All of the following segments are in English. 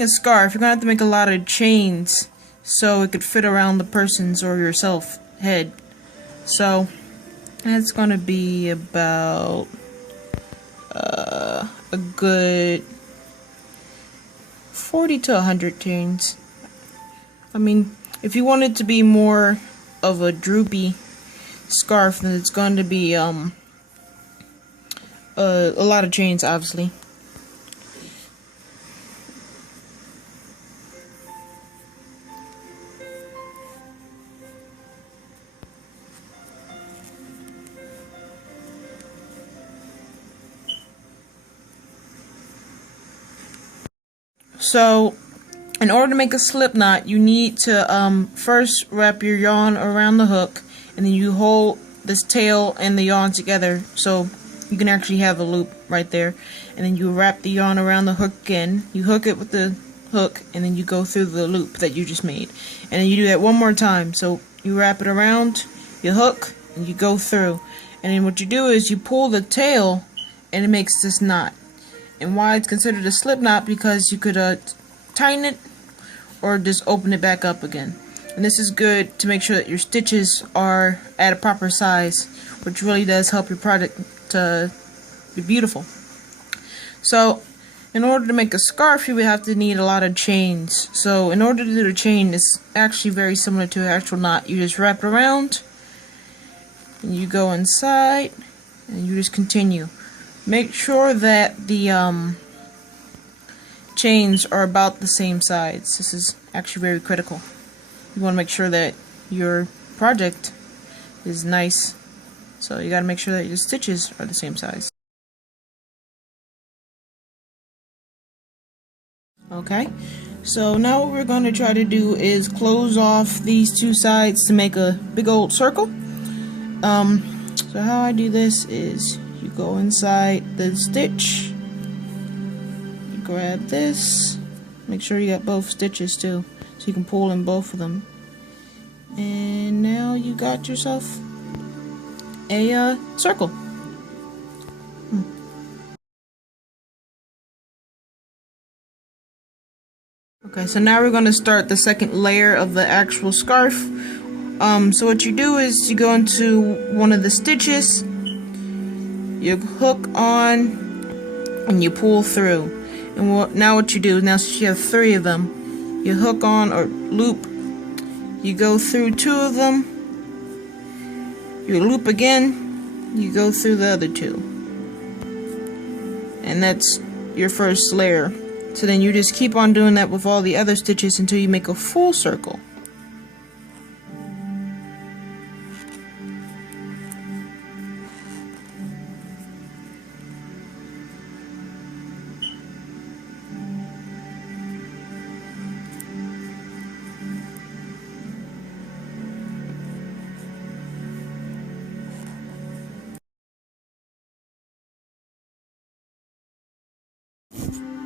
making a scarf, you're gonna have to make a lot of chains so it could fit around the person's or yourself head. So that's gonna be about a good 40 to 100 chains. I mean, if you want it to be more of a droopy scarf, then it's going to be a lot of chains, obviously. So, in order to make a slip knot, you need to first wrap your yarn around the hook, and then you hold this tail and the yarn together so you can actually have a loop right there. And then you wrap the yarn around the hook again, you hook it with the hook, and then you go through the loop that you just made. And then you do that one more time. So you wrap it around, you hook, and you go through. And then what you do is you pull the tail, and it makes this knot. And why it's considered a slip knot, because you could tighten it or just open it back up again. And this is good to make sure that your stitches are at a proper size, which really does help your project to be beautiful. So in order to make a scarf, you would have to need a lot of chains. So in order to do the chain, it's actually very similar to an actual knot. You just wrap it around, and you go inside, and you just continue. Make sure that the chains are about the same size. This is actually very critical. You want to make sure that your project is nice, so you got to make sure that your stitches are the same size. Okay, so now what we're going to try to do is close off these two sides to make a big old circle. So how I do this is you go inside the stitch, you grab this, make sure you got both stitches too, so you can pull in both of them, and now you got yourself a circle. Okay, so now we're going to start the second layer of the actual scarf. So what you do is you go into one of the stitches, you hook on, and you pull through. And now what you do, now since you have 3 of them, you hook on or loop, you go through 2 of them, you loop again, you go through the other 2. And that's your first layer. So then you just keep on doing that with all the other stitches until you make a full circle.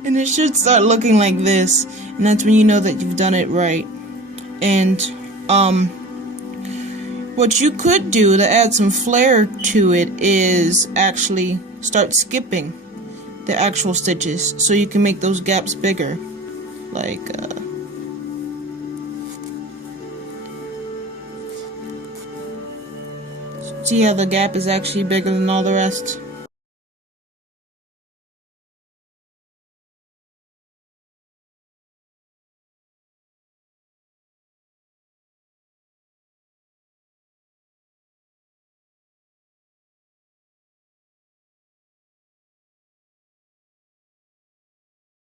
And it should start looking like this, and that's when you know that you've done it right. And what you could do to add some flair to it is actually start skipping the actual stitches so you can make those gaps bigger. Like see how the gap is actually bigger than all the rest?